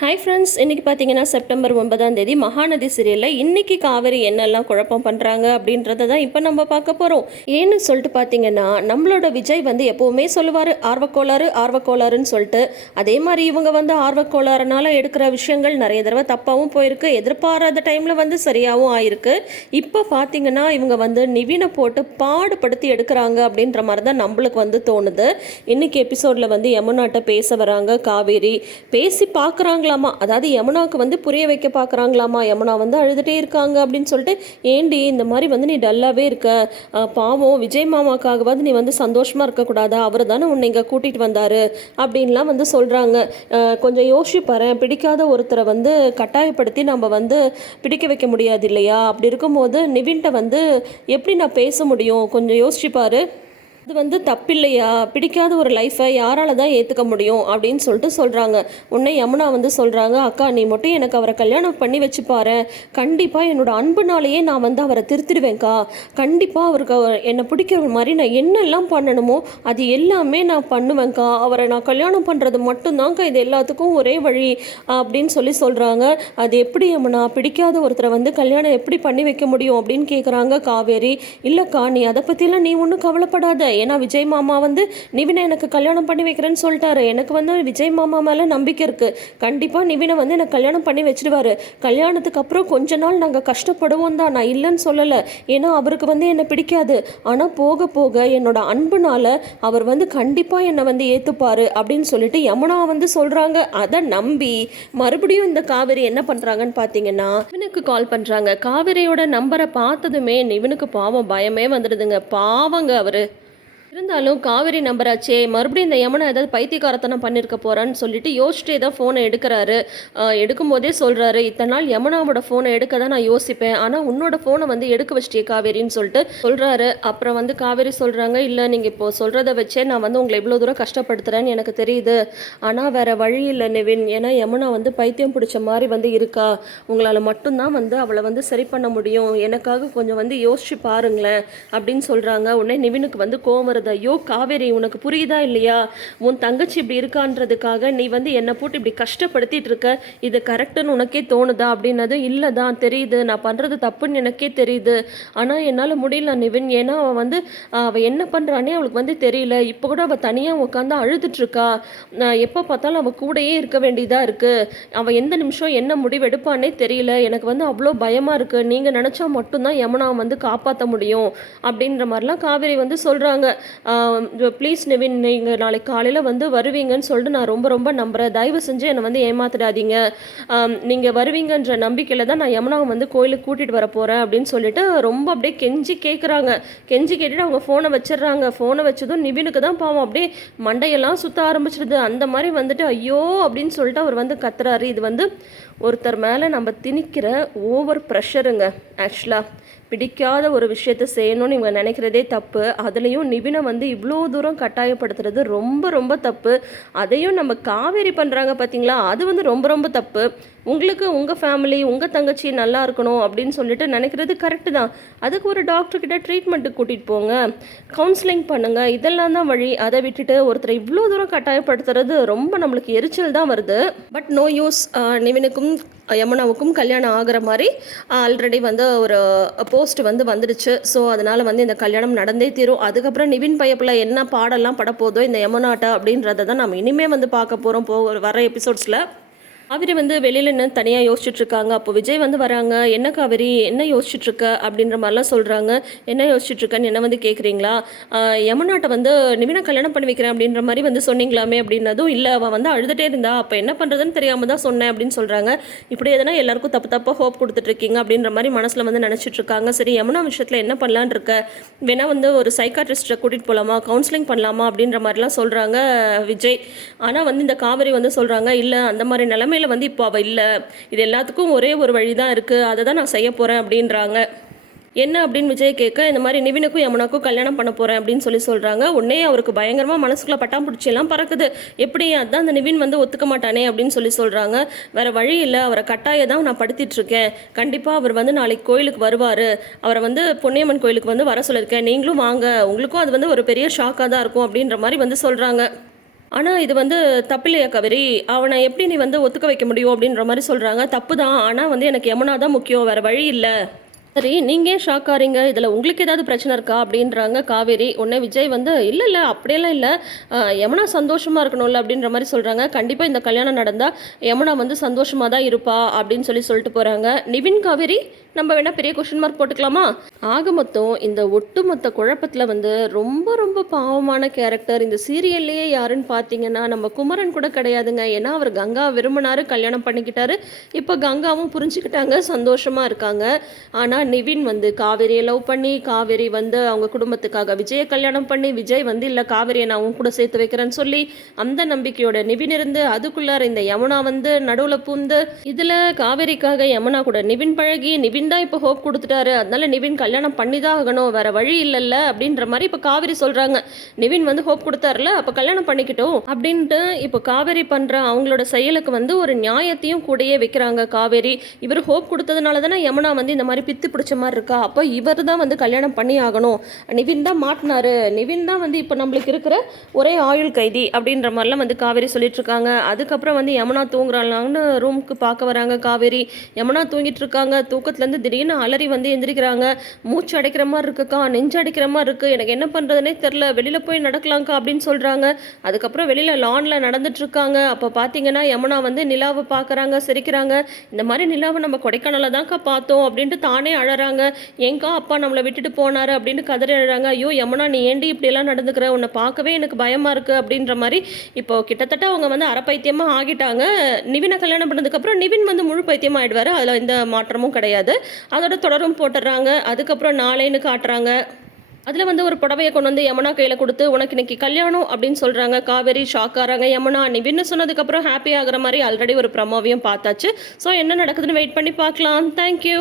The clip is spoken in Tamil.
ஹாய் ஃப்ரெண்ட்ஸ் இன்றைக்கி பார்த்தீங்கன்னா செப்டம்பர் ஒன்பதாம் தேதி மகாநதி சீரியலில் இன்றைக்கி காவேரி என்னெல்லாம் குழப்பம் பண்ணுறாங்க அப்படின்றத தான் இப்போ நம்ம பார்க்க போகிறோம் ஏன்னு சொல்லிட்டு பார்த்தீங்கன்னா நம்மளோட விஜய் வந்து எப்போவுமே சொல்லுவார் ஆர்வக்கோளாறு ஆர்வக்கோளாறுன்னு சொல்லிட்டு. அதே மாதிரி இவங்க வந்து ஆர்வக்கோளாறுனால எடுக்கிற விஷயங்கள் நிறைய தடவை தப்பாகவும் போயிருக்கு எதிர்பாராத டைமில் வந்து சரியாகவும் ஆயிருக்கு. இப்போ பார்த்தீங்கன்னா இவங்க வந்து நிவினை போட்டு பாடுபடுத்தி எடுக்கிறாங்க அப்படின்ற மாதிரி தான் நம்மளுக்கு வந்து தோணுது. இன்னைக்கு எபிசோடில் வந்து யமுனாட்ட பேச வராங்க காவேரி. பேசி பார்க்குறாங்களாமா அதாவது யமுனாவுக்கு வந்து புரிய வைக்க பார்க்குறாங்களாமா? யமுனா வந்து அழுதுகிட்டே இருக்காங்க அப்படின்னு சொல்லிட்டு ஏண்டி இந்த மாதிரி வந்து நீ டல்லாகவே இருக்க? பாவம் விஜய் மாமாக்காகவாது நீ வந்து சந்தோஷமாக இருக்கக்கூடாதா? அவர் தானே உன்னை இங்கே கூட்டிகிட்டு வந்தார். அப்படின்லாம் வந்து சொல்கிறாங்க கொஞ்சம் யோசிப்பாரு பிடிக்காத ஒருத்தரை வந்து கட்டாயப்படுத்தி நம்ம வந்து பிடிக்க வைக்க முடியாது இல்லையா? அப்படி இருக்கும்போது நிவின்ட்ட வந்து எப்படி நான் பேச முடியும்? கொஞ்சம் யோசிச்சுப்பாரு அது வந்து தப்பில்லையா? பிடிக்காத ஒரு லைஃப்பை யாரால தான் ஏற்றுக்க முடியும்? அப்படின்னு சொல்லிட்டு சொல்கிறாங்க உன்னை யமுனா வந்து சொல்கிறாங்க அக்கா நீ மட்டும் எனக்கு அவரை கல்யாணம் பண்ணி வச்சு பாரு. கண்டிப்பாக என்னோட அன்புனாலேயே நான் வந்து அவரை திருத்திடுவேன்க்கா. கண்டிப்பாக அவருக்கு என்னை பிடிக்கிற மாதிரி நான் என்னெல்லாம் பண்ணணுமோ அது எல்லாமே நான் பண்ணுவேன்க்கா. அவரை நான் கல்யாணம் பண்ணுறது மட்டும்தான்க்கா இது எல்லாத்துக்கும் ஒரே வழி அப்படின்னு சொல்லி சொல்கிறாங்க அது எப்படி யமுனா? பிடிக்காத ஒருத்தரை வந்து கல்யாணம் எப்படி பண்ணி வைக்க முடியும்? அப்படின்னு கேட்குறாங்க காவேரி. இல்லைக்கா நீ அதை பற்றிலாம் நீ ஒன்றும் கவலைப்படாத. ஏன்னா விஜய் மாமா வந்து நிவினை எனக்கு கல்யாணம் பண்ணி வைக்கிறேன்னு சொல்லிட்டாரு. எனக்கு வந்து விஜய் மாமா மேலே நம்பிக்கை இருக்குது கண்டிப்பாக நிவினை வந்து எனக்கு கல்யாணம் பண்ணி வச்சிடுவாரு. கல்யாணத்துக்கு அப்புறம் கொஞ்ச நாள் நாங்கள் கஷ்டப்படுவோம் தான். நான் இல்லைன்னு சொல்லலை. ஏன்னா அவருக்கு வந்து என்னை பிடிக்காது. ஆனால் போக போக என்னோட அன்புனால அவர் வந்து கண்டிப்பாக என்னை வந்து ஏற்றுப்பார் அப்படின்னு சொல்லிட்டு யமுனா வந்து சொல்கிறாங்க அதை நம்பி மறுபடியும் இந்த காவேரி என்ன பண்ணுறாங்கன்னு பார்த்தீங்கன்னா நிவினுக்கு கால் பண்ணுறாங்க காவிரியோட நம்பரை பார்த்ததுமே நிவினுக்கு பாவம் பயமே வந்துடுதுங்க. பாவங்க அவர். இருந்தாலும் காவேரி நம்பராச்சே மறுபடியும் இந்த யமுனா ஏதாவது பைத்தியக்காரத்தனம் பண்ணியிருக்க போகிறான்னு சொல்லிட்டு யோசிச்சுட்டே தான் ஃபோனை எடுக்கிறாரு. எடுக்கும்போதே சொல்கிறாரு இத்தனை நாள் யமுனாவோட ஃபோனை எடுக்க தான் நான் யோசிப்பேன். ஆனால் உன்னோட ஃபோனை வந்து எடுக்க வச்சிட்டே காவேரின்னு சொல்லிட்டு சொல்கிறாரு அப்புறம் வந்து காவேரி சொல்கிறாங்க இல்லை நீங்கள் இப்போ சொல்கிறத வச்சே நான் வந்து உங்களை இவ்வளோ தூரம் கஷ்டப்படுத்துகிறேன்னு எனக்கு தெரியுது. ஆனால் வேறு வழி இல்லை நிவின். ஏன்னா யமுனா வந்து பைத்தியம் பிடிச்ச மாதிரி வந்து இருக்கா? உங்களால் மட்டும்தான் வந்து அவளை வந்து சரி பண்ண முடியும். எனக்காக கொஞ்சம் வந்து யோசிச்சு பாருங்களேன் அப்படின்னு சொல்கிறாங்க உடனே நிவினுக்கு வந்து கோமரம் சொல்கிறது ஐயோ காவேரி உனக்கு புரியுதா இல்லையா? உன் தங்கச்சி இப்படி இருக்கான்றதுக்காக நீ வந்து என்னை போட்டு இப்படி கஷ்டப்படுத்திட்டு இருக்க. இது கரெக்டுன்னு உனக்கே தோணுதா? அப்படின்னது இல்லை தான் தெரியுது. நான் பண்ணுறது தப்புன்னு எனக்கே தெரியுது. ஆனால் என்னால் முடியல நிவின். ஏன்னா அவள் வந்து அவள் என்ன பண்ணுறானே அவளுக்கு வந்து தெரியல. இப்போ கூட அவள் தனியாக உட்காந்து அழுதுட்டுருக்கா நான் எப்போ பார்த்தாலும் அவள் கூடயே இருக்க வேண்டியதாக இருக்குது அவள் எந்த நிமிஷம் என்ன முடிவெடுப்பான்னே தெரியல. எனக்கு வந்து அவ்வளோ பயமாக இருக்குது நீங்கள் நினச்சா மட்டும்தான் யமுனா வந்து காப்பாற்ற முடியும். அப்படின்ற மாதிரிலாம் காவேரி வந்து சொல்கிறாங்க ப்ளீஸ் நிவின் நீங்கள் நாளைக்கு காலையில் வந்து வருவீங்கன்னு சொல்லிட்டு நான் ரொம்ப ரொம்ப நம்புகிறேன் தயவு செஞ்சு என்னை வந்து ஏமாத்திடாதீங்க. நீங்கள் வருவீங்கன்ற நம்பிக்கையில் தான் நான் யமுனாவை வந்து கோயிலுக்கு கூட்டிகிட்டு வர போகிறேன் அப்படின்னு சொல்லிட்டு ரொம்ப அப்படியே கெஞ்சி கேட்குறாங்க கெஞ்சி கேட்டுட்டு அவங்க ஃபோனை வச்சிடுறாங்க. ஃபோனை வச்சதும் நிவினுக்கு தான் பாவம். அப்படியே மண்டையெல்லாம் சுற்ற ஆரம்பிச்சிடுது. அந்த மாதிரி வந்துட்டு ஐயோ அப்படின்னு சொல்லிட்டு அவர் வந்து கத்துறாரு. இது வந்து ஒருத்தர் மேலே நம்ம திணிக்கிற ஓவர் ப்ரெஷருங்க ஆக்சுவலாக பிடிக்காத ஒரு விஷயத்த செய்யணும்னு இவங்க நினைக்கிறதே தப்பு. அதுலேயும் நிபுணம் வந்து இவ்வளோ தூரம் கட்டாயப்படுத்துறது ரொம்ப ரொம்ப தப்பு. அதையும் நம்ம காவேரி பண்ணுறாங்க பார்த்தீங்களா அது வந்து ரொம்ப ரொம்ப தப்பு. உங்களுக்கு உங்கள் ஃபேமிலி உங்கள் தங்கச்சி நல்லா இருக்கணும் அப்படின்னு சொல்லிட்டு நினைக்கிறது கரெக்டு தான். அதுக்கு ஒரு டாக்டர்கிட்ட ட்ரீட்மெண்ட்டுக்கு கூட்டிகிட்டு போங்க. கவுன்சிலிங் பண்ணுங்கள் இதெல்லாம் தான் வழி. அதை விட்டுட்டு ஒருத்தரை இவ்வளோ தூரம் கட்டாயப்படுத்துறது ரொம்ப நம்மளுக்கு எரிச்சல் தான் வருது. பட் நோ யூஸ் நிவினுக்கும் யமுனாவுக்கும் கல்யாணம் ஆகிற மாதிரி ஆல்ரெடி வந்து ஒரு போஸ்ட் வந்து வந்துடுச்சு. ஸோ அதனால் வந்து இந்த கல்யாணம் நடந்தே தீரும். அதுக்கப்புறம் நிவின் பையப்பில் என்ன பாடெல்லாம் படப்போதோ இந்த யமுனாட்டா அப்படின்றத தான் நம்ம இனிமே வந்து பார்க்க போகிறோம் போ வர எபிசோட்ஸில் காவிரி வந்து வெளியில் என்ன தனியாக யோசிச்சுட்டு இருக்காங்க அப்போ விஜய் வந்து வராங்க. என்ன காவிரி? என்ன யோசிச்சுட்டு இருக்க அப்படின்ற மாதிரிலாம் சொல்கிறாங்க என்ன யோசிச்சுட்டு இருக்கன்னு என்ன வந்து கேட்குறீங்களா யமுனாட்டை வந்து நிவினா கல்யாணம் பண்ணி வைக்கிறேன் அப்படின்ற மாதிரி வந்து சொன்னீங்களாமே அப்படின்னதும் இல்லை. அவள் வந்து அழுதுகிட்டே இருந்தா. அப்போ என்ன பண்ணுறதுன்னு தெரியாமல் தான் சொன்னேன் அப்படின்னு சொல்கிறாங்க இப்படி எதனா எல்லாருக்கும் தப்பு தப்பாக ஹோப் கொடுத்துட்ருக்கீங்க அப்படின்ற மாதிரி மனசில் வந்து நினச்சிட்டு இருக்காங்க சரி யமுனா விஷயத்தில் என்ன பண்ணலான்னு இருக்க? வேணா வந்து ஒரு சைக்காட்ரிஸ்ட்டை கூட்டிகிட்டு போகலாமா கவுன்சிலிங் பண்ணலாமா? அப்படின்ற மாதிரிலாம் சொல்கிறாங்க விஜய். ஆனால் வந்து இந்த காவிரி வந்து சொல்கிறாங்க இல்லை அந்த மாதிரி உண்மையில் வந்து இப்போ அவள் இல்லை. இது எல்லாத்துக்கும் ஒரே ஒரு வழி தான் இருக்குது அதை தான் நான் செய்ய போகிறேன் அப்படின்றாங்க. என்ன அப்படின்னு விஜய் கேட்க இந்த மாதிரி நிவினுக்கும் யமுனாக்கும் கல்யாணம் பண்ண போகிறேன் அப்படின்னு சொல்லி சொல்கிறாங்க உடனே அவருக்கு பயங்கரமாக மனசுக்குள்ள பட்டாம் எல்லாம் பறக்குது. எப்படி அதான் அந்த நிவின் வந்து ஒத்துக்க மாட்டானே அப்படின்னு சொல்லி சொல்கிறாங்க வேறு வழி இல்லை. அவரை கட்டாய தான் நான் படுத்திட்டுருக்கேன் கண்டிப்பாக அவர் வந்து நாளைக்கு கோயிலுக்கு வருவார். அவரை வந்து பொன்னியம்மன் கோயிலுக்கு வந்து வர சொல்லியிருக்கேன். நீங்களும் வாங்க. உங்களுக்கும் அது வந்து ஒரு பெரிய ஷாக்காக தான் இருக்கும் அப்படின்ற மாதிரி வந்து சொல்கிறாங்க ஆனால் இது வந்து தப்பில்லையா கவரி. அவனை எப்படி நீ வந்து ஒத்துக்க வைக்க முடியும் அப்படின்ற மாதிரி சொல்கிறாங்க தப்பு தான் ஆனால் வந்து எனக்கு யமுனா தான் முக்கியம். வேறு வழி இல்லை. சரி நீங்கள் ஏன் ஷாக் ஆறீங்க? இதில் உங்களுக்கு ஏதாவது பிரச்சனை இருக்கா? அப்படின்றாங்க காவேரி. உடனே விஜய் வந்து இல்லை இல்லை அப்படியெல்லாம் இல்லை. யமுனா சந்தோஷமாக இருக்கணும்ல அப்படின்ற மாதிரி சொல்கிறாங்க கண்டிப்பாக இந்த கல்யாணம் நடந்தால் யமுனா வந்து சந்தோஷமாக தான் இருப்பா அப்படின்னு சொல்லி சொல்லிட்டு போகிறாங்க நிவின் காவேரி நம்ம வேணால் பெரிய கொஷின் மார்க் போட்டுக்கலாமா? ஆக மொத்தம் இந்த ஒட்டுமொத்த குழப்பத்தில் வந்து ரொம்ப ரொம்ப பாவமான கேரக்டர் இந்த சீரியல்லையே யாருன்னு பார்த்தீங்கன்னா நம்ம குமரன் கூட கிடையாதுங்க. ஏன்னா அவர் கங்கா விரும்பினாரு கல்யாணம் பண்ணிக்கிட்டாரு. இப்போ கங்காவும் புரிஞ்சுக்கிட்டாங்க சந்தோஷமாக இருக்காங்க. ஆனால் நிவின் வந்து காவேரியை லவ் பண்ணி காவேரி வந்து அவங்க குடும்பத்துக்காக விஜயை கல்யாணம் பண்ணி விஜய் வந்து இல்லை காவேரியை நான் உன் கூட சேர்த்து வைக்கிறேன்னு சொல்லி அந்த நம்பிக்கையோட நிவின் இருந்து அதுக்குள்ளார இந்த யமுனா வந்து நடுவில் பூந்து இதில் காவேரிக்காக யமுனா கூட நிவின் பழகி நிவின் தான் இப்போ ஹோப் கொடுத்துட்டாரு. அதனால நிவின் கல்யாணம் பண்ணி தான் ஆகணும். வேற வழி இல்லைல்ல அப்படின்ற மாதிரி இப்போ காவேரி சொல்கிறாங்க நிவின் வந்து ஹோப் கொடுத்தாருல அப்போ கல்யாணம் பண்ணிக்கிட்டோம் அப்படின்ட்டு இப்போ காவேரி பண்ணுற அவங்களோட செயலுக்கு வந்து ஒரு நியாயத்தையும் கூடயே வைக்கிறாங்க காவேரி. இவர் ஹோப் கொடுத்ததுனால தானே யமுனா வந்து இந்த மாதிரி பித்து பிடிச்ச மாதிரி இருக்கா? அப்போ இவர் தான் வந்து கல்யாணம் பண்ணி ஆகணும். நிவின் தான் மாட்டினாரு. நிவின் தான் வந்து இப்போ நம்மளுக்கு இருக்கிற ஒரே ஆயுள் கைதி அப்படின்ற மாதிரிலாம் வந்து காவேரி சொல்லிட்டு இருக்காங்க. அதுக்கப்புறம் வந்து யமுனா தூங்குறாங்கன்னு ரூமுக்கு பார்க்க வராங்க காவேரி. யமுனா தூங்கிட்டு இருக்காங்க. தூக்கத்துலேருந்து திடீர்னு அலறி வந்து எந்திரிக்கிறாங்க. மூச்சு அடைக்கிற மாதிரி இருக்குக்கா? நெஞ்சு அடைக்கிற மாதிரி இருக்குது எனக்கு என்ன பண்ணுறதுனே தெரில வெளியில் போய் நடக்கலாம்க்கா அப்படின்னு சொல்கிறாங்க அதுக்கப்புறம் வெளியில் லானில் நடந்துட்டு இருக்காங்க. அப்போ பார்த்தீங்கன்னா யமுனா வந்து நிலாவை பார்க்குறாங்க சிரிக்கிறாங்க. இந்த மாதிரி நிலாவை நம்ம கொடைக்கானலில் தான்க்கா பார்த்தோம் அப்படின்ட்டு தானே அழறாங்க. ஏங்கா அப்பா நம்மளை விட்டுட்டு போனாரு அப்படின்னு கதறி அழறாங்க. ஐயோ யமுனா நீ ஏண்டி இப்படியெல்லாம் நடந்துக்கிற? உன்னை பார்க்கவே எனக்கு பயமாக இருக்குது அப்படின்ற மாதிரி இப்போ கிட்டத்தட்ட அவங்க வந்து அரைப்பைத்தியமாக ஆகிட்டாங்க. நிவினை கல்யாணம் பண்ணதுக்கப்புறம் நிவின் வந்து முழு பைத்தியம் ஆகிடுவார் அதில் எந்த மாற்றமும் கிடையாது. அதோட தொடரும் போட்டுடுறாங்க. அதுக்கப்புறம் நாளைன்னு காட்டுறாங்க. அதில் வந்து ஒரு புடவையை கொண்டு வந்து யமுனா கையில் கொடுத்து உனக்கு இன்னைக்கு கல்யாணம் அப்படின்னு சொல்கிறாங்க காவேரி ஷாக் ஆகிறாங்க யமுனா நிவின்னு சொன்னதுக்கப்புறம் ஹாப்பி ஆகிற மாதிரி ஆல்ரெடி ஒரு ப்ரமோவையும் பார்த்தாச்சு. ஸோ என்ன நடக்குதுன்னு வெயிட் பண்ணி பார்க்கலாம். தேங்க்யூ